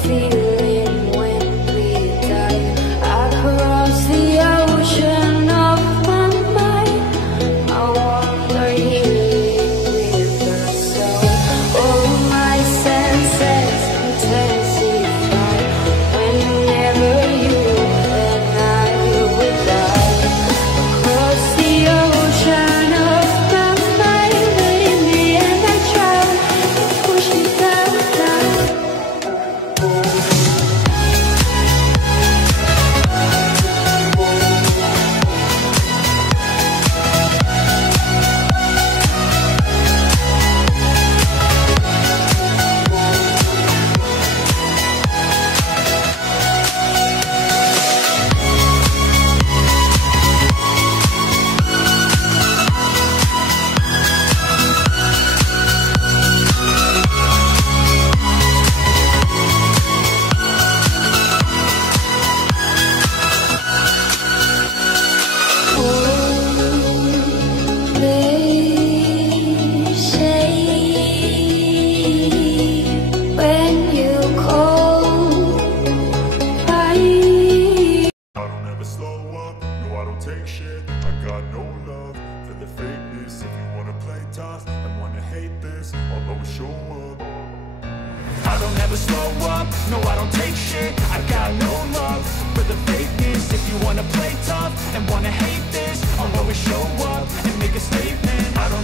feeling when we dive across the ocean of my mind? I wander healing with the soul. All my senses intensify whenever you and I would dive across the ocean of my mind. But in the end I tried to push me down, down. They say when you call, I I don't ever slow up, no I don't take shit. I got no love for the fakeness. If you wanna play tough and wanna hate this, I'll always show up. I don't ever slow up, no I don't take shit. I got no love for the fakeness. If you wanna play tough and wanna hate this, I'll always show up and make a statement. I don't